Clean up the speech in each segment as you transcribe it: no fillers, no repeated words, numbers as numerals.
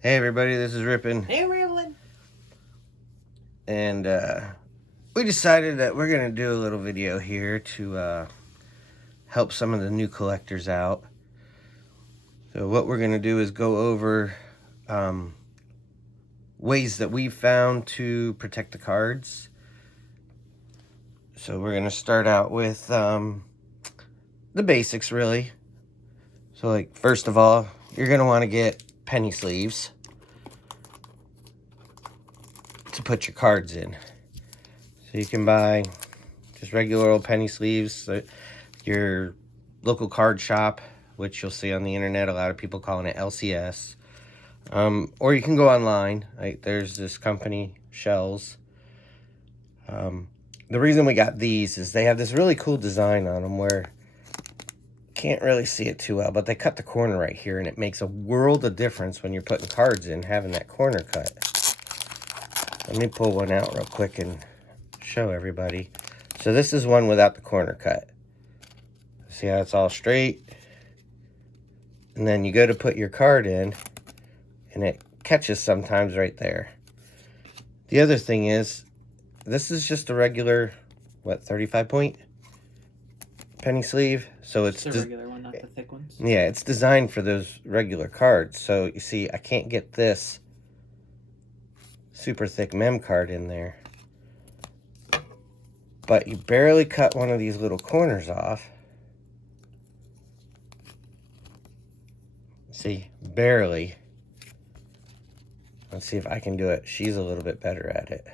Hey everybody, this is Rippin. Hey, Rivlin. And we decided that we're going to do a little video here to help some of the new collectors out. So what we're going to do is go over ways that we've found to protect the cards. So we're going to start out with the basics, really. So like, first of all, you're going to want to get penny sleeves to put your cards in. So you can buy just regular old penny sleeves. Your local card shop, which you'll see on the internet, a lot of people calling it LCS. Or you can go online. There's this company, Shells. The reason we got these is they have this really cool design on them where you can't really see it too well, but they cut the corner right here, and it makes a world of difference when you're putting cards in, having that corner cut. Let me pull one out real quick and show everybody. So this is one without the corner cut. See how it's all straight? And then you go to put your card in, and it catches sometimes right there. The other thing is, this is just a regular, 35 point penny sleeve. So it's the regular one, not the thick ones. Yeah, it's designed for those regular cards. So you see, I can't get this super thick mem card in there. But you barely cut one of these little corners off. See, barely. Let's see if I can do it. She's a little bit better at it.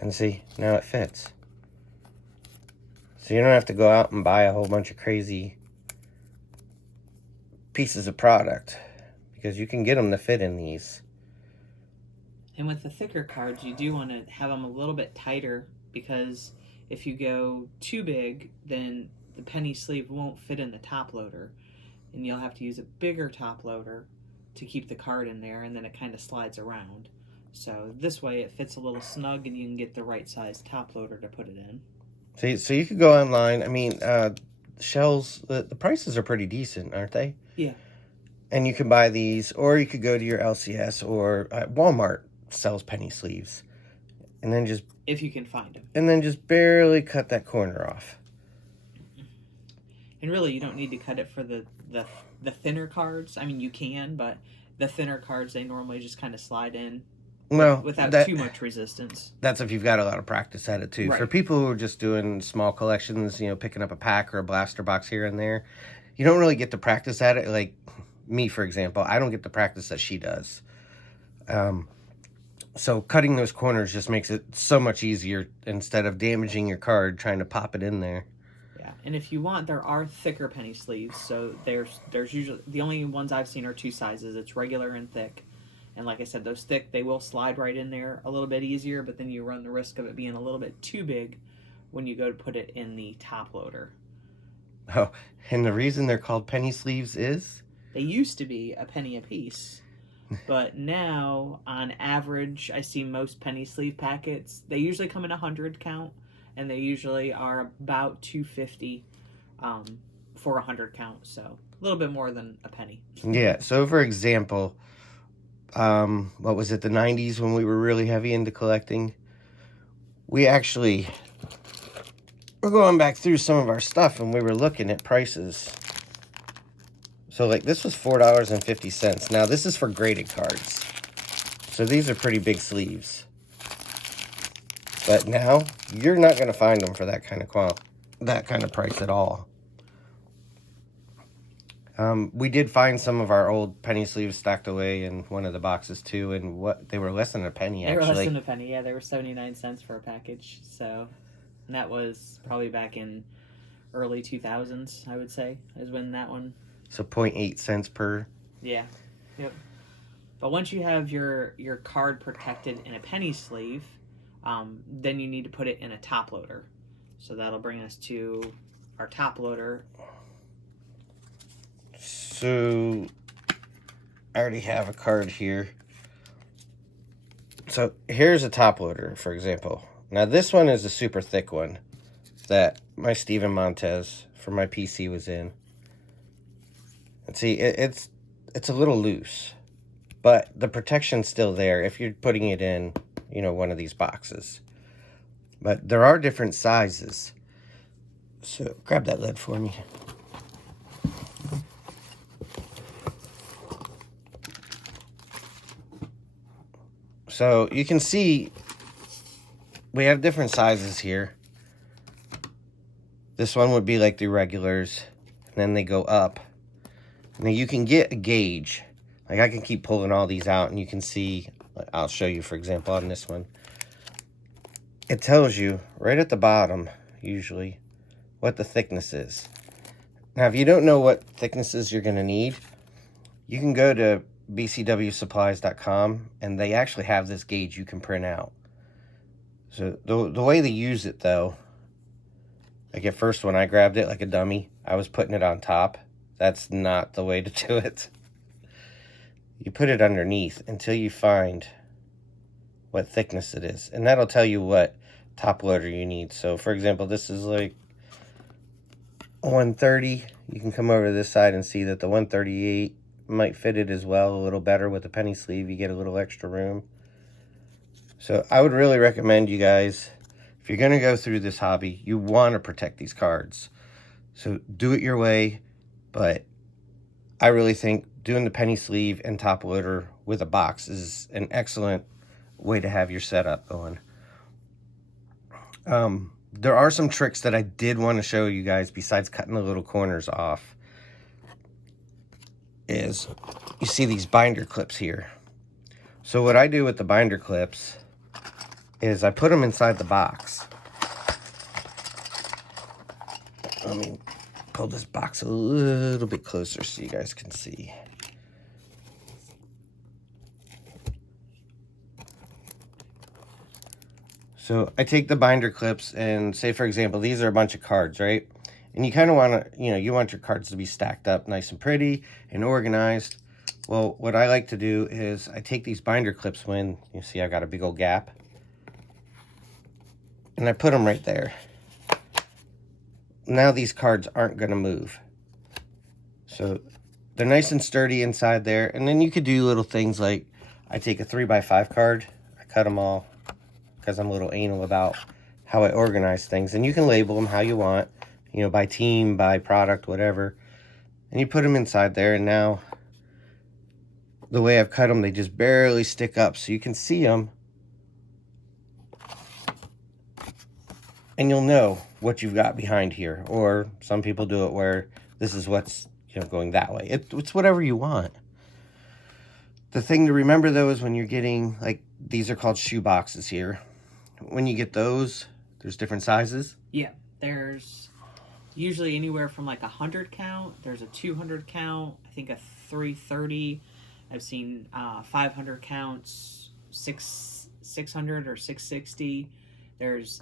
And see, now it fits. So you don't have to go out and buy a whole bunch of crazy pieces of product, because you can get them to fit in these. And with the thicker cards, you do want to have them a little bit tighter, because if you go too big, then the penny sleeve won't fit in the top loader, and you'll have to use a bigger top loader to keep the card in there, and then it kind of slides around. So this way it fits a little snug, and you can get the right size top loader to put it in. See, so you could go online. I mean, Shells, the prices are pretty decent, aren't they? Yeah. And you can buy these, or you could go to your LCS, or Walmart sells penny sleeves. And then just... if you can find them. And then just barely cut that corner off. And really, you don't need to cut it for the thinner cards. I mean, you can, but the thinner cards, they normally just kind of slide in. Well, without too much resistance. That's if you've got a lot of practice at it too. Right. For people who are just doing small collections, picking up a pack or a blaster box here and there, you don't really get to practice at it. Like me, for example, I don't get the practice that she does. So cutting those corners just makes it so much easier instead of damaging your card trying to pop it in there. Yeah, and if you want, there are thicker penny sleeves. So there's usually, the only ones I've seen are two sizes. It's regular and thick. And like I said, those thick, they will slide right in there a little bit easier, but then you run the risk of it being a little bit too big when you go to put it in the top loader. Oh, and the reason they're called penny sleeves is? They used to be a penny a piece, but now, on average, I see most penny sleeve packets, they usually come in 100 count, and they usually are about $2.50 for 100 count, so a little bit more than a penny. Yeah, so for example... what was it, the 90s, when we were really heavy into collecting, we're going back through some of our stuff, and we were looking at prices. So like this was $4.50. Now this is for graded cards, so these are pretty big sleeves, but now you're not going to find them for that kind of price at all. We did find some of our old penny sleeves stacked away in one of the boxes too, and they were less than a penny, actually. They were less than a penny, yeah. They were 79 cents for a package, so... and that was probably back in early 2000s, I would say, is when that one... So 0.8 cents per... Yeah, yep. But once you have your card protected in a penny sleeve, then you need to put it in a top loader. So that'll bring us to our top loader... So, I already have a card here. So, here's a top loader, for example. Now, this one is a super thick one that my Steven Montez for my PC was in. And see, it's a little loose, but the protection's still there if you're putting it in, you know, one of these boxes. But there are different sizes. So grab that lid for me. So you can see we have different sizes here. This one would be like the regulars, and then they go up. Now you can get a gauge. Like I can keep pulling all these out and you can see, I'll show you for example on this one. It tells you right at the bottom, usually, what the thickness is. Now if you don't know what thicknesses you're gonna need, you can go to bcwsupplies.com and they actually have this gauge you can print out. So the way they use it though, like at first when I grabbed it like a dummy, I was putting it on top. That's not the way to do it. You put it underneath until you find what thickness it is. And that'll tell you what top loader you need. So for example, this is like 130. You can come over to this side and see that the 138 might fit it as well a little better with the penny sleeve. You get a little extra room. So I would really recommend you guys, if you're going to go through this hobby, you want to protect these cards. So do it your way, but I really think doing the penny sleeve and top loader with a box is an excellent way to have your setup going. There are some tricks that I did want to show you guys besides cutting the little corners off. Is you see these binder clips here. So what I do with the binder clips is I put them inside the box. Let me pull this box a little bit closer so you guys can see. So I take the binder clips and say, for example, these are a bunch of cards, right? And you kind of want to, you want your cards to be stacked up nice and pretty and organized. Well, what I like to do is I take these binder clips when, you see I got a big old gap, and I put them right there. Now these cards aren't going to move. So they're nice and sturdy inside there. And then you could do little things like, I take a 3x5 card, I cut them all, because I'm a little anal about how I organize things. And you can label them how you want, by team, by product, whatever. And you put them inside there, and now the way I've cut them, they just barely stick up so you can see them. And you'll know what you've got behind here. Or some people do it where this is what's going that way. It's whatever you want. The thing to remember though is when you're getting, like, these are called shoe boxes here. When you get those, there's different sizes. Yeah, there's usually anywhere from like 100 count. There's a 200 count. I think a 330. I've seen 500 counts, 600 or 660. There's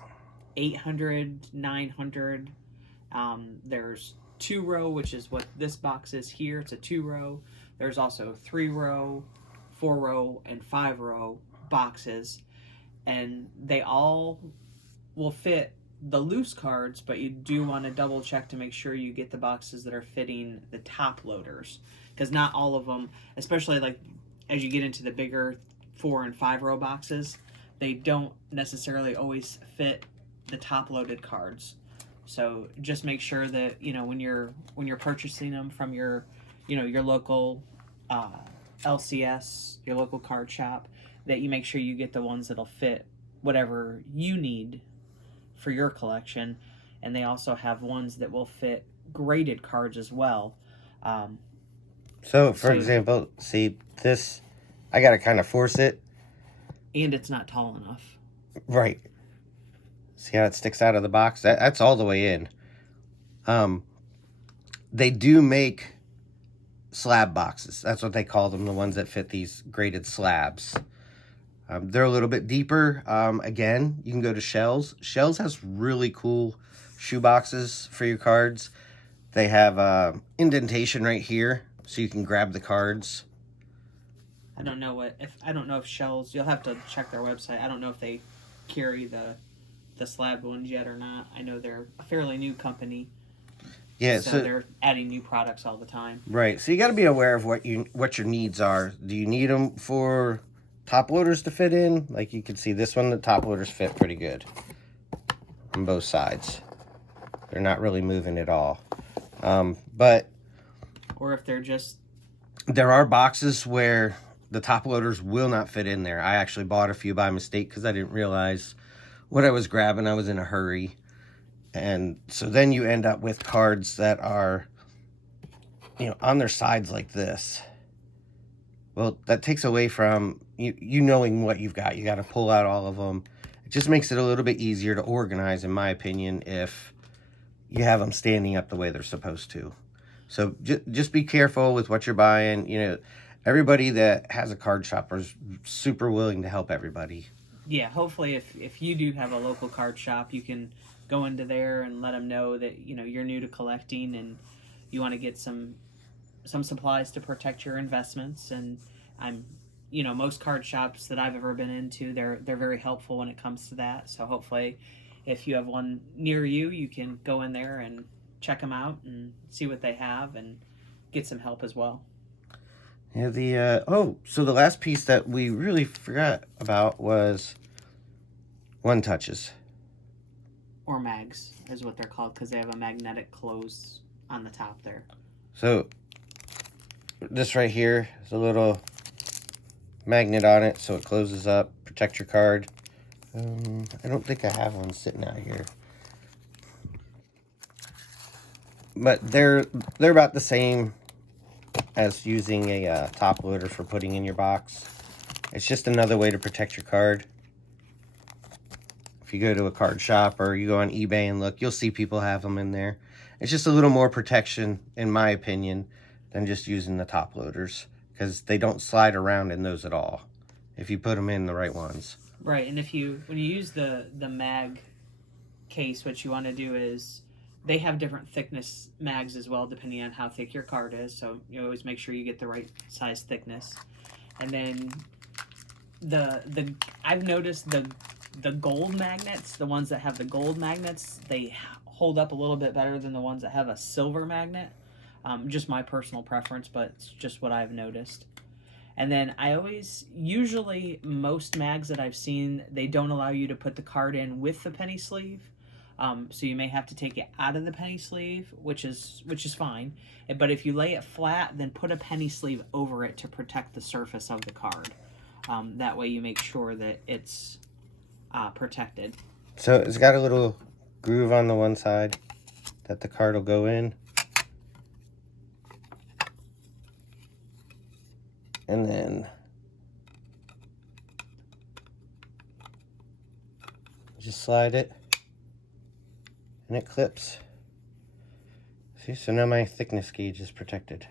800, 900. There's 2-row, which is what this box is here. It's a 2-row. There's also 3-row, 4-row, and 5-row boxes. And they all will fit the loose cards, but you do want to double check to make sure you get the boxes that are fitting the top loaders. Because not all of them, especially like as you get into the bigger 4 and 5-row boxes, they don't necessarily always fit the top loaded cards. So just make sure that when you're purchasing them from your your local LCS, your local card shop, that you make sure you get the ones that'll fit whatever you need for your collection. And they also have ones that will fit graded cards as well. So for example, see this, I gotta kind of force it, and it's not tall enough. Right. See how it sticks out of the box? That's all the way in. They do make slab boxes. That's what they call them, the ones that fit these graded slabs. They're a little bit deeper. Again, you can go to Shells. Shells has really cool shoe boxes for your cards. They have indentation right here, so you can grab the cards. I don't know if Shells. You'll have to check their website. I don't know if they carry the slab ones yet or not. I know they're a fairly new company. Yeah, So so they're adding new products all the time. right. So you got to be aware of what your needs are. Do you need them for top loaders to fit in? Like you can see this one, the top loaders fit pretty good on both sides. They're not really moving at all. But Or if they're just there are boxes where the top loaders will not fit in there. I actually bought a few by mistake because I didn't realize what I was grabbing. I was in a hurry. And so then you end up with cards that are, on their sides like this. Well, that takes away from you knowing what you've got. You got to pull out all of them. It just makes it a little bit easier to organize, in my opinion, if you have them standing up the way they're supposed to. So just be careful with what you're buying. Everybody that has a card shop is super willing to help everybody. yeah, hopefully if you do have a local card shop, you can go into there and let them know that you're new to collecting and you want to get some supplies to protect your investments. And most card shops that I've ever been into, they're very helpful when it comes to that. So hopefully if you have one near you, you can go in there and check them out and see what they have and get some help as well. Yeah, so the last piece that we really forgot about was one touches. Or mags is what they're called, because they have a magnetic close on the top there. So this right here is a little magnet on it, so it closes up, protect your card. I don't think I have one sitting out here, but they're about the same as using a top loader for putting in your box. It's just another way to protect your card. If you go to a card shop or you go on eBay and look, you'll see people have them in there. It's just a little more protection, in my opinion, than just using the top loaders, because they don't slide around in those at all if you put them in the right ones. Right, and when you use the mag case, what you want to do is they have different thickness mags as well, depending on how thick your card is. So you always make sure you get the right size thickness. And then I've noticed the gold magnets, the ones that have the gold magnets, they hold up a little bit better than the ones that have a silver magnet. Just my personal preference, but it's just what I've noticed. And then usually most mags that I've seen, they don't allow you to put the card in with the penny sleeve. So you may have to take it out of the penny sleeve, which is fine. But if you lay it flat, then put a penny sleeve over it to protect the surface of the card. That way you make sure that it's protected. So it's got a little groove on the one side that the card will go in. And then just slide it and it clips. See, so now my thickness gauge is protected.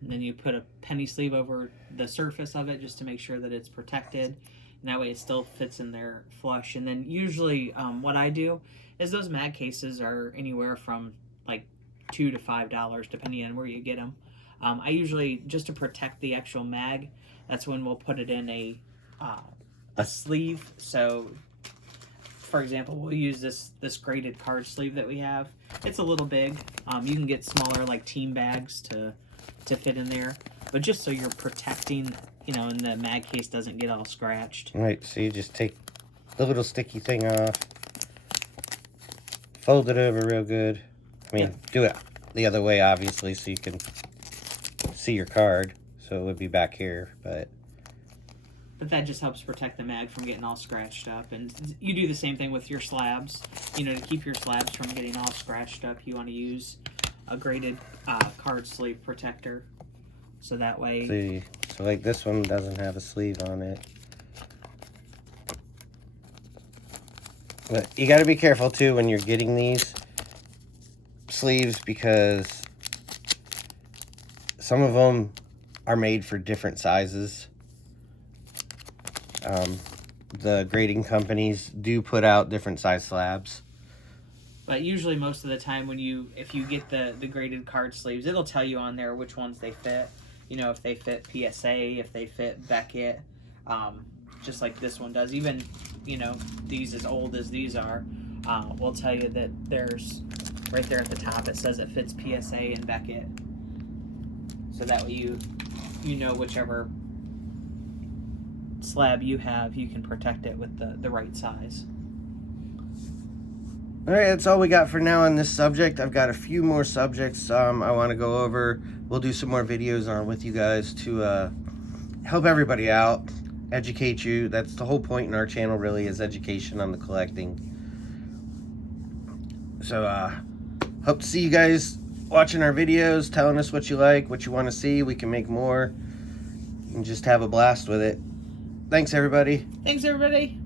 And then you put a penny sleeve over the surface of it just to make sure that it's protected. And that way it still fits in there flush. And then usually what I do is those mag cases are anywhere from like $2 to $5 depending on where you get them. I usually, just to protect the actual mag, that's when we'll put it in a sleeve. So, for example, we'll use this graded card sleeve that we have. It's a little big. You can get smaller like team bags to fit in there. But just so you're protecting, and the mag case doesn't get all scratched. Right, so you just take the little sticky thing off, fold it over real good. Do it the other way, obviously, so you can see your card, so it would be back here, but that just helps protect the mag from getting all scratched up. And you do the same thing with your slabs. To keep your slabs from getting all scratched up, you want to use a graded card sleeve protector, so that way. See, so like this one doesn't have a sleeve on it, but you got to be careful too when you're getting these sleeves, because some of them are made for different sizes. The grading companies do put out different size slabs. But usually most of the time if you get the graded card sleeves, it'll tell you on there which ones they fit. If they fit PSA, if they fit Beckett, just like this one does. Even, these as old as these are, will tell you that there's right there at the top it says it fits PSA and Beckett, so that way you know whichever slab you have, you can protect it with the right size. All right, that's all we got for now on this subject. I've got a few more subjects I want to go over. We'll do some more videos on with you guys to help everybody out, educate you. That's the whole point in our channel, really, is education on the collecting. So hope to see you guys watching our videos, telling us what you like, what you want to see. We can make more and just have a blast with it. Thanks, everybody. Thanks, everybody.